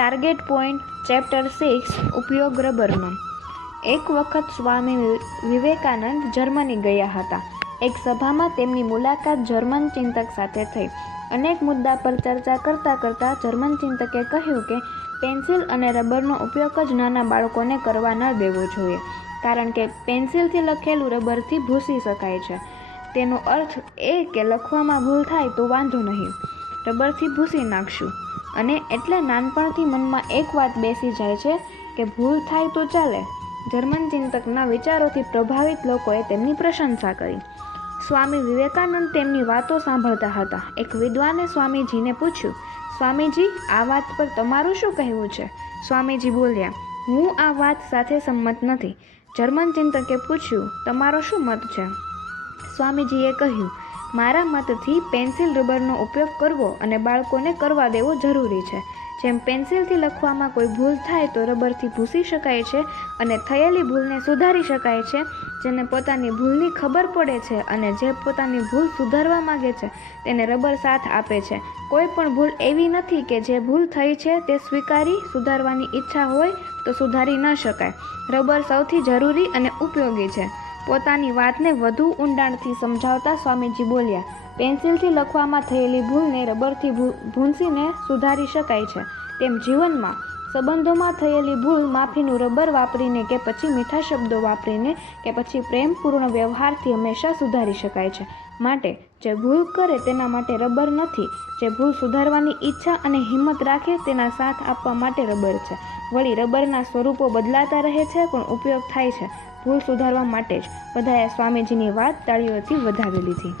Target point chapter 6 ઉપયોગ રબરનો। એક વખત સ્વામી વિવેકાનંદ જર્મની ગયા હતા। એક સભામાં તેમની મુલાકાત જર્મન ચિંતક સાથે થઈ। અનેક મુદ્દા પર ચર્ચા કરતા કરતા જર્મન ચિંતકે કહ્યું કે પેન્સિલ અને રબરનો ઉપયોગ જ નાના બાળકોને કરવા ન દેવો જોઈએ, કારણ કે પેન્સિલથી લખેલું રબરથી ભૂંસી શકાય છે। તેનો અર્થ એ કે લખવામાં ભૂલ થાય તો વાંધો નહીં, રબરથી ભૂંસી નાખશું। અને એટલે નાનપણથી મનમાં એક વાત બેસી જાય છે કે ભૂલ થાય તો ચાલે। જર્મન ચિંતકના વિચારોથી પ્રભાવિત લોકોએ તેમની પ્રશંસા કરી। સ્વામી વિવેકાનંદ તેમની વાતો સાંભળતા હતા। એક વિદ્વાને સ્વામીજીને પૂછ્યું, સ્વામીજી, આ વાત પર તમારું શું કહેવું છે? સ્વામીજી બોલ્યા, હું આ વાત સાથે સંમત નથી। જર્મન ચિંતકે પૂછ્યું, તમારો શું મત છે? સ્વામીજીએ કહ્યું, મારા મતથી પેન્સિલ રબરનો ઉપયોગ કરવો અને બાળકોને કરવા દેવો જરૂરી છે। જેમ પેન્સિલથી લખવામાં કોઈ ભૂલ થાય તો રબરથી ભૂંસી શકાય છે અને થયેલી ભૂલને સુધારી શકાય છે। જેને પોતાની ભૂલની ખબર પડે છે અને જે પોતાની ભૂલ સુધારવા માંગે છે તેને રબર સાથ આપે છે। કોઈ પણ ભૂલ એવી નથી કે જે ભૂલ થઈ છે તે સ્વીકારી સુધારવાની ઈચ્છા હોય તો સુધારી ન શકાય। રબર સૌથી જરૂરી અને ઉપયોગી છે। પોતાની વાતને વધુ ઊંડાણથી સમજાવતા સ્વામીજી બોલ્યા, પેન્સિલથી લખવામાં થયેલી ભૂલને રબરથી ભૂંસીને સુધારી શકાય છે, તેમ જીવનમાં સંબંધોમાં થયેલી ભૂલ માફીનું રબર વાપરીને કે પછી મીઠા શબ્દો વાપરીને કે પછી પ્રેમપૂર્ણ વ્યવહારથી હંમેશા સુધારી શકાય છે। માટે જે ભૂલ કરે તેના માટે રબર નથી, જે ભૂલ સુધારવાની ઈચ્છા અને હિંમત રાખે તેના સાથ આપવા માટે રબર છે। વળી રબરના સ્વરૂપો બદલાતા રહે છે પણ ઉપયોગ થાય છે ભૂલ સુધારવા માટે જ। બધાએ સ્વામીજીની વાત તાળીઓથી વધાવી લીધી।